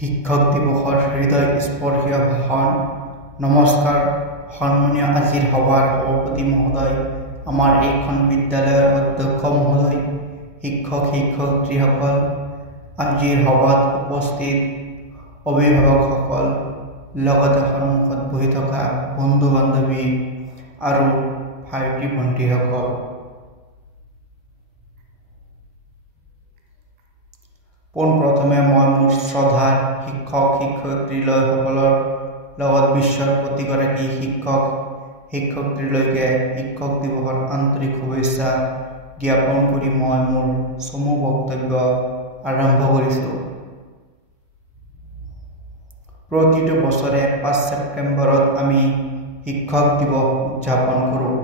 শিক্ষক দিৱসৰ হৃদয়স্পৰ্শীয় ভাষণ। নমস্কাৰ সন্মানীয় আজিৰ সভাৰ সভাপতি মহোদয়, আমাৰ এইখন বিদ্যালয়ৰ অধ্যক্ষ মহোদয়, শিক্ষক শিক্ষয়িত্ৰীসকল, আজিৰ সভাত উপস্থিত অভিভাৱকসকল, লগতে সন্মুখত বহি থকা বন্ধু বান্ধৱী আৰু ভাইটি ভণ্টিসকল। পোনপ্ৰথমে মই মোৰ শ্ৰদ্ধাৰ শিক্ষক শিক্ষয়িত্ৰীসকলৰ লগত বিশ্বৰ প্ৰতিগৰাকী শিক্ষক শিক্ষয়িত্ৰীলৈকে শিক্ষক দিৱসৰ আন্তৰিক শুভেচ্ছা জ্ঞাপন কৰি মই মোৰ চমু বক্তব্য আৰম্ভ কৰিছোঁ। প্ৰতিটো বছৰে 5 ছেপ্টেম্বৰত আমি শিক্ষক দিৱস উদযাপন কৰোঁ।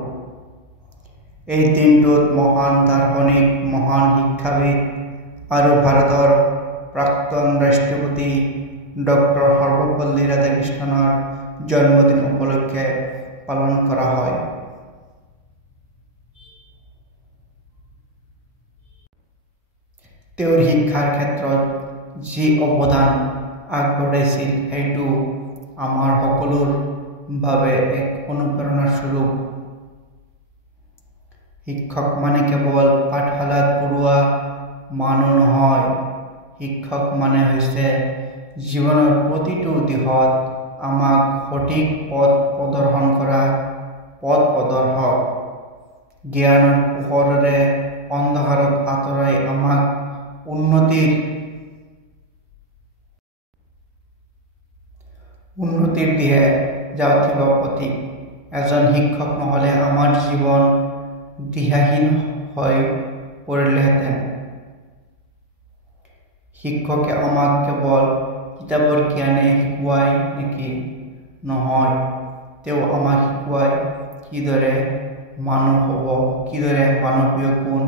এই দিনটোত মহান দাৰ্শনিক, মহান শিক্ষাবিদ আৰু ভাৰতৰ প্ৰাক্তন ৰাষ্ট্ৰপতি ডক্টৰ সৰ্বপল্লী ৰাধাকৃষ্ণনৰ জন্মদিন উপলক্ষে পালন কৰা হয়। তেওঁৰ শিক্ষাৰ ক্ষেত্ৰত যি অৱদান আগবঢ়াইছিল সেইটো আমাৰ সকলোৰ বাবে এক অনুপ্ৰেৰণাৰ স্বৰূপ। শিক্ষক মানে কেৱল পাঠশালাত পঢ়ুৱা মানুহ নহয়, শিক্ষক মানে হৈছে জীৱনৰ প্ৰতিটো দিশত আমাক সঠিক পথ প্ৰদৰ্শন কৰা পথ প্ৰদৰ্শক। জ্ঞানৰ পোহৰেৰে অন্ধকাৰত আঁতৰাই আমাক উন্নতিৰ দিশে যাওক প্ৰতীক। এজন শিক্ষক নহ'লে আমাৰ জীৱন দিশাহীন হৈ পৰিলেহেঁতেন। শিক্ষকে আমাক কেৱল কিতাপৰ জ্ঞানে শিকোৱাই নেকি? নহয়, তেওঁ আমাক শিকোৱাই কিদৰে মানুহ হ'ব, কিদৰে মানৱীয় গুণ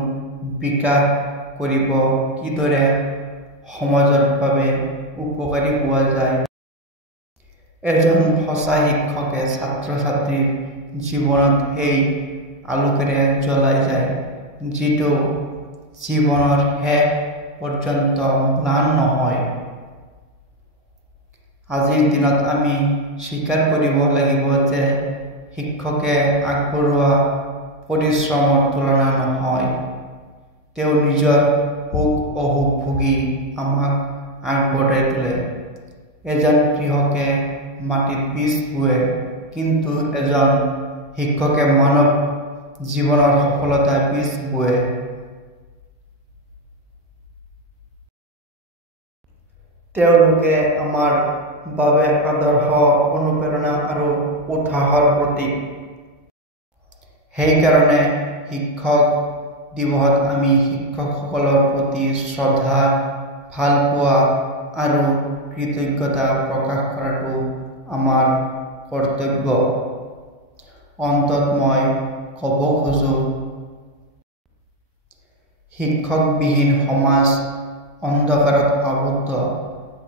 বিকাশ কৰিব, কিদৰে সমাজৰ বাবে উপকাৰী হোৱা যায়। এজন সঁচা শিক্ষকে ছাত্ৰ ছাত্ৰীৰ জীৱনত সেই আলোকেৰে জ্বলাই যায়, যিটো জীৱনৰ শেষ পৰ্যন্ত ম্লান নহয়। আজিৰ দিনত আমি স্বীকাৰ কৰিব লাগিব যে শিক্ষকে আগবঢ়োৱা পৰিশ্ৰমৰ তুলনা নহয়। তেওঁ নিজৰ সুখ অসুখ ভুগি আমাক আগবঢ়াই তোলে। এজন কৃষকে মাটিত বীজ বোৱে, কিন্তু এজন শিক্ষকে মানৱ জীৱনৰ সফলতাৰ বীজ বোৱে। তেওঁলোকে আমাৰ বাবে আদৰ্শ, অনুপ্ৰেৰণা আৰু উৎসাহৰ প্ৰতীক। সেইকাৰণে শিক্ষক দিৱসত আমি শিক্ষকসকলৰ প্ৰতি শ্ৰদ্ধা, ভালপোৱা আৰু কৃতজ্ঞতা প্ৰকাশ কৰাটো আমাৰ কৰ্তব্য। অন্তত মই ক'ব খোজো, শিক্ষকবিহীন সমাজ অন্ধকাৰত আবদ্ধ,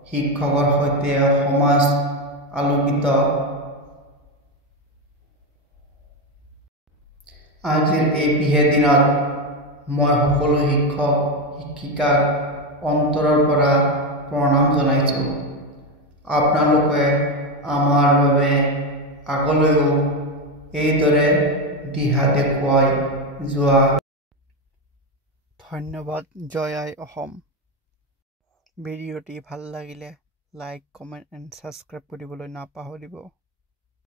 শিক্ষকৰ সৈতে সমাজ আলোকিত। আজিৰ এই বিশেষ দিনত মই সকলো শিক্ষক শিক্ষিকাক অন্তৰৰ পৰা প্ৰণাম জনাইছোঁ। আপোনালোকে আমাৰ বাবে আগলৈও এইদৰে দিহা দেখুৱাই যোৱা। ধন্যবাদ। জয় আই অসম। ভিডিঅ'টি ভাল লাগিলে লাইক, কমেণ্ট এণ্ড ছাবস্ক্ৰাইব কৰিবলৈ নাপাহৰিব।